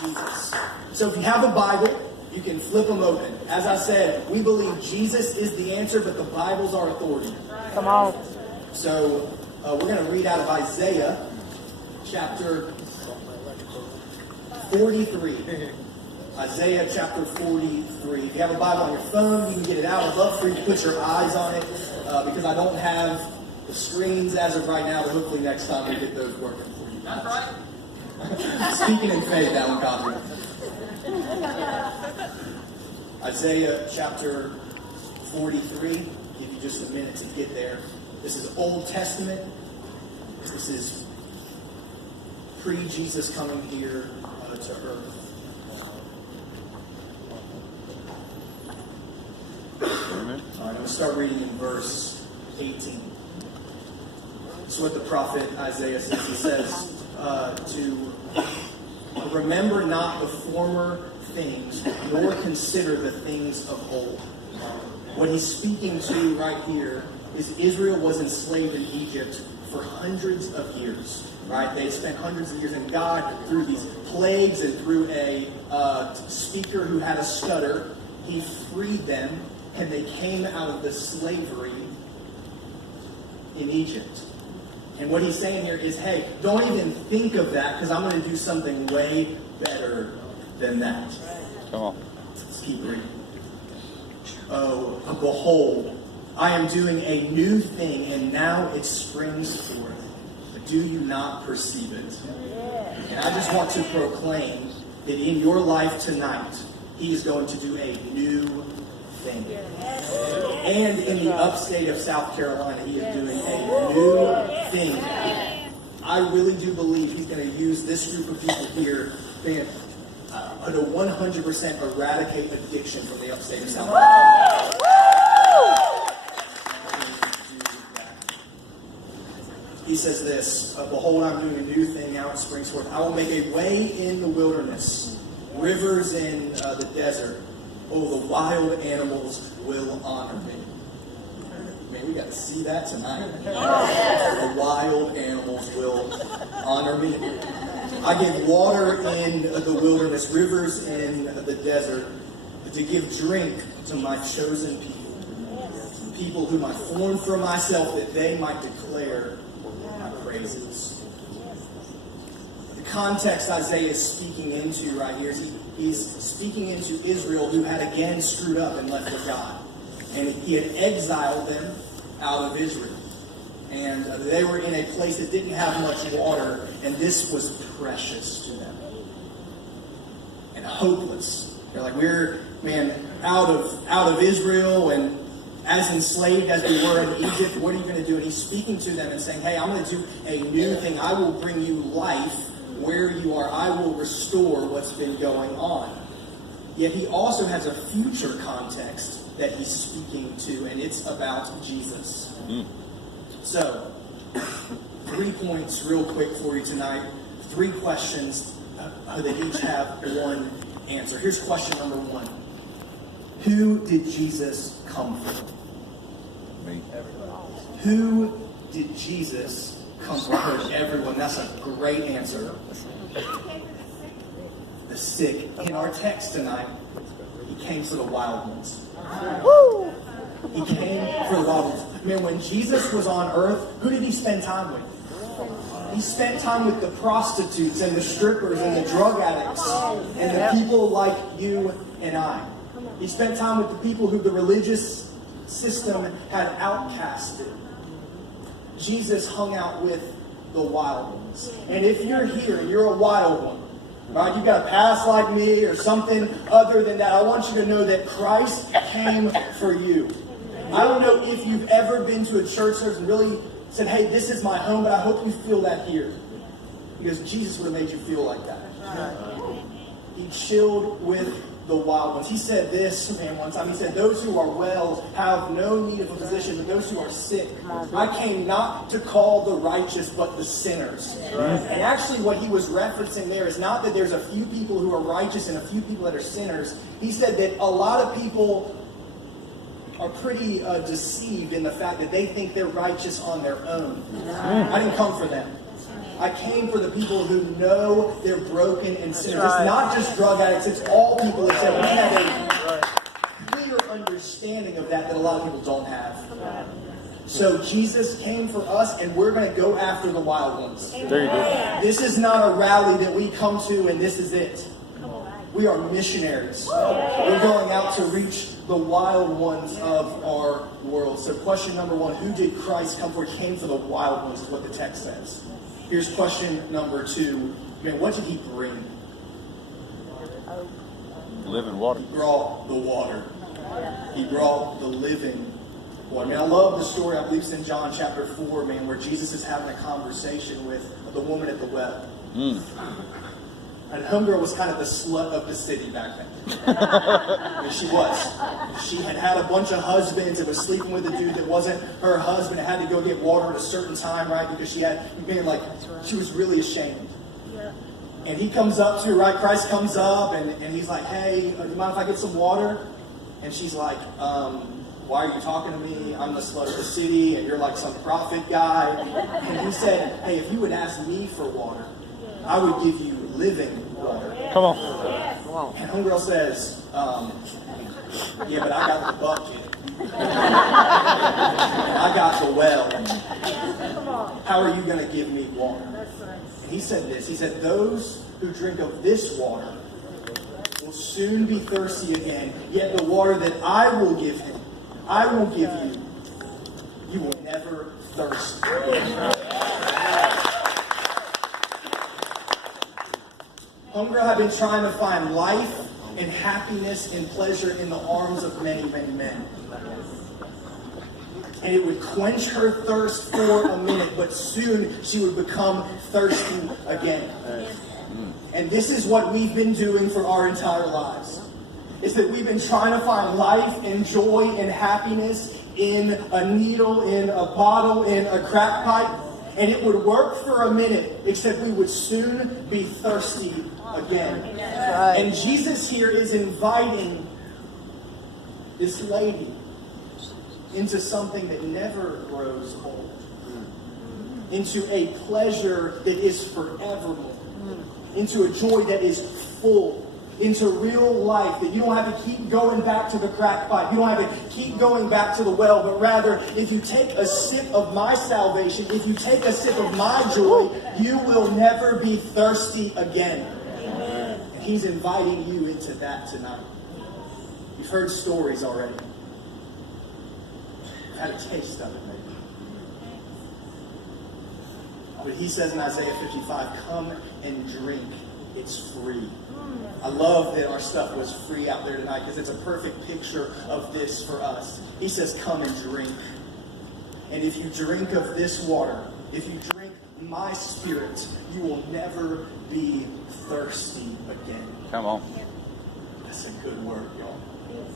Jesus. So if you have a Bible, you can flip them open. As I said, we believe Jesus is the answer, but the Bible's our authority. Come on. So we're going to read out of Isaiah chapter 43. Isaiah chapter 43. If you have a Bible on your phone, you can get it out. I'd love for you to put your eyes on it because I don't have the screens as of right now, but hopefully next time we get those working for you. That's right. Speaking in faith, that one copy. Isaiah chapter 43. Give you just a minute to get there. This is Old Testament. This is pre-Jesus coming here to earth. All right, I'm going to start reading in verse 18. This is what the prophet Isaiah says. He says to remember not the former things, nor consider the things of old. What he's speaking to right here is Israel was enslaved in Egypt for hundreds of years. Right? They spent hundreds of years, and God, through these plagues and through a speaker who had a stutter, he freed them, and they came out of the slavery in Egypt. And what he's saying here is, hey, don't even think of that, because I'm going to do something way better than that. Come on. Let's keep reading. Oh, behold, I am doing a new thing, and now it springs forth. But do you not perceive it? And I just want to proclaim that in your life tonight, he is going to do a new thing. And in the upstate of South Carolina, he is doing a new thing. I really do believe he's going to use this group of people here to 100% eradicate addiction from the upstate of South Carolina. He says this, behold, I'm doing a new thing, now it springs forth. I will make a way in the wilderness, rivers in the desert. Oh, the wild animals will honor me. Man, we got to see that tonight. The wild animals will honor me. I give water in the wilderness, rivers in the desert, to give drink to my chosen people. People whom I formed for myself, that they might declare my praises. The context Isaiah is speaking into right here is he's speaking into Israel, who had again screwed up and left with God. And he had exiled them out of Israel. And they were in a place that didn't have much water, and this was precious to them. And hopeless. They're like, we're, out of Israel, and as enslaved as we were in Egypt, what are you going to do? And he's speaking to them and saying, hey, I'm going to do a new thing. I will bring you life where you are. I will restore what's been going on. Yet he also has a future context that he's speaking to, and it's about Jesus. So, 3 points real quick for you tonight. 3 questions that each have one answer. Here's question number 1. Who did Jesus come from? Me. Who did Jesus come from? Everyone. That's a great answer. The sick. In our text tonight, he came for the wild ones. He came for the wild ones. Man, when Jesus was on earth, who did he spend time with? He spent time with the prostitutes and the strippers and the drug addicts and the people like you and I. He spent time with the people who the religious system had outcasted. Jesus hung out with the wild ones. And if you're here and you're a wild one, right, you've got a past like me or something other than that, I want you to know that Christ came for you. I don't know if you've ever been to a church service and really said, hey, this is my home, but I hope you feel that here. Because Jesus would have made you feel like that. He chilled with the wild ones. He said this, one time. He said, those who are well have no need of a physician, but those who are sick. I came not to call the righteous, but the sinners. And actually what he was referencing there is not that there's a few people who are righteous and a few people that are sinners. He said that a lot of people are pretty deceived in the fact that they think they're righteous on their own. I didn't come for them. I came for the people who know they're broken and sinners. It's not just drug addicts, it's all people except we have a clear understanding of that a lot of people don't have. So Jesus came for us, and we're going to go after the wild ones. There you go. This is not a rally that we come to and this is it. We are missionaries. We're going out to reach the wild ones of our world. So question number one, who did Christ come for? He came for the wild ones is what the text says. Here's question number two. Man, what did he bring? Living water. He brought the water. He brought the living water. Man, I love the story, I believe it's in John chapter 4, man, where Jesus is having a conversation with the woman at the well. And homegirl was kind of the slut of the city back then. And she was. She had a bunch of husbands and was sleeping with a dude that wasn't her husband and had to go get water at a certain time, right? Because she was really ashamed. And he comes up to her, right? Christ comes up and he's like, hey, do you mind if I get some water? And she's like, why are you talking to me? I'm the slut of the city and you're like some prophet guy. And he said, hey, if you would ask me for water, I would give you living water. Come on. And homegirl says, yeah, but I got the bucket. I got the well. How are you going to give me water? And he said this. He said, those who drink of this water will soon be thirsty again. Yet the water that I will give him, I will give you. You will never thirst again. Homegirl had been trying to find life and happiness and pleasure in the arms of many, many men. And it would quench her thirst for a minute, but soon she would become thirsty again. And this is what we've been doing for our entire lives. Is that we've been trying to find life and joy and happiness in a needle, in a bottle, in a crack pipe. And it would work for a minute, except we would soon be thirsty again. And Jesus here is inviting this lady into something that never grows old. Into a pleasure that is forevermore. Into a joy that is full. Into real life, that you don't have to keep going back to the crack pipe. You don't have to keep going back to the well, but rather, if you take a sip of my salvation, if you take a sip of my joy, you will never be thirsty again. Amen. And he's inviting you into that tonight. You've heard stories already. You've had a taste of it, maybe. But he says in Isaiah 55, come and drink. It's free. I love that our stuff was free out there tonight because it's a perfect picture of this for us. He says, come and drink. And if you drink of this water, if you drink my spirit, you will never be thirsty again. Come on. That's a good word, y'all.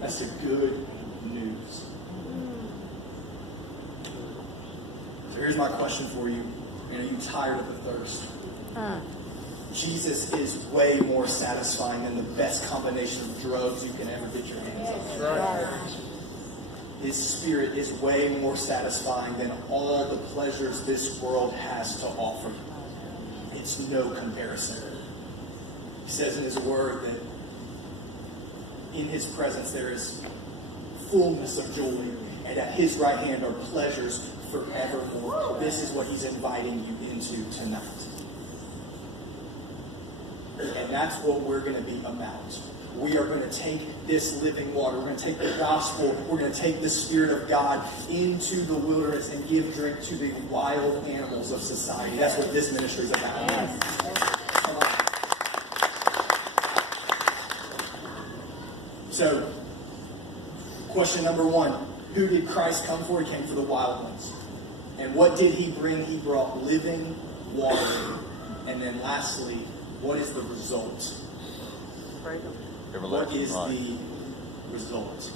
That's a good news. So here's my question for you. Are you tired of the thirst? Jesus is way more satisfying than the best combination of drugs you can ever get your hands on. Right. His spirit is way more satisfying than all the pleasures this world has to offer. It's no comparison. He says in his word that in his presence there is fullness of joy, and at his right hand are pleasures forevermore. This is what he's inviting you into tonight. And that's what we're going to be about. We are going to take this living water. We're going to take the gospel. We're going to take the Spirit of God into the wilderness and give drink to the wild animals of society. That's what this ministry is about. Come on. So, question number one. Who did Christ come for? He came for the wild ones. And what did he bring? He brought living water. And then lastly, what is the result? What is the result?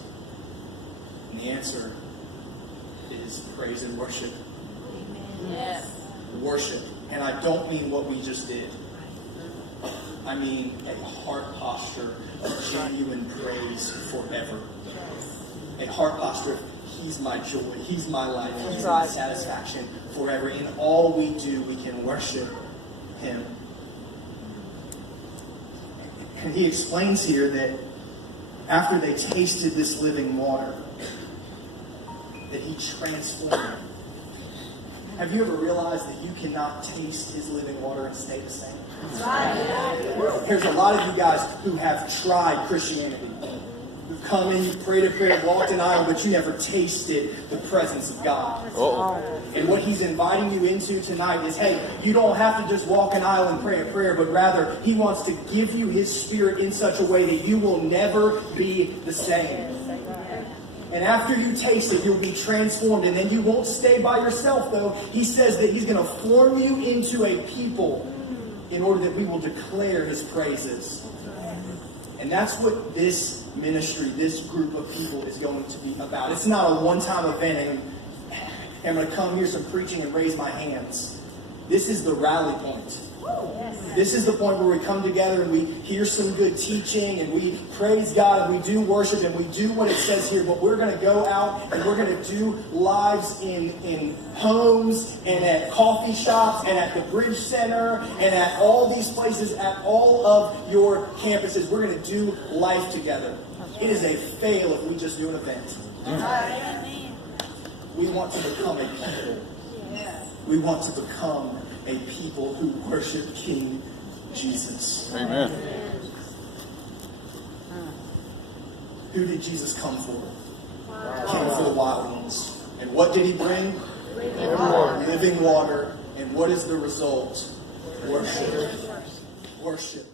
And the answer is praise and worship. Yes. Worship. And I don't mean what we just did. I mean a heart posture of genuine praise forever. A heart posture of He's my joy. He's my life. He's my satisfaction forever. In all we do, we can worship Him. And He explains here that after they tasted this living water, that He transformed them. Have you ever realized that you cannot taste His living water and stay the same? There's a lot of you guys who have tried Christianity. You've come in, you've prayed a prayer, walked an aisle, but you never tasted the presence of God. Uh-oh. And what He's inviting you into tonight is, hey, you don't have to just walk an aisle and pray a prayer, but rather He wants to give you His Spirit in such a way that you will never be the same. And after you taste it, you'll be transformed. And then you won't stay by yourself, though. He says that He's going to form you into a people in order that we will declare His praises. And that's what this ministry, this group of people is going to be about. It's not a one-time event and I'm going to come hear some preaching and raise my hands. This is the rally point. This is the point where we come together and we hear some good teaching and we praise God and we do worship and we do what it says here. But we're going to go out and we're going to do lives in homes and at coffee shops and at the Bridge Center and at all these places, at all of your campuses. We're going to do life together. It is a fail if we just do an event. We want to become a people. We want to become a people who worship King Jesus. Amen. Who did Jesus come for? Came for the wild ones. And what did He bring? Living water. And what is the result? Worship. Worship.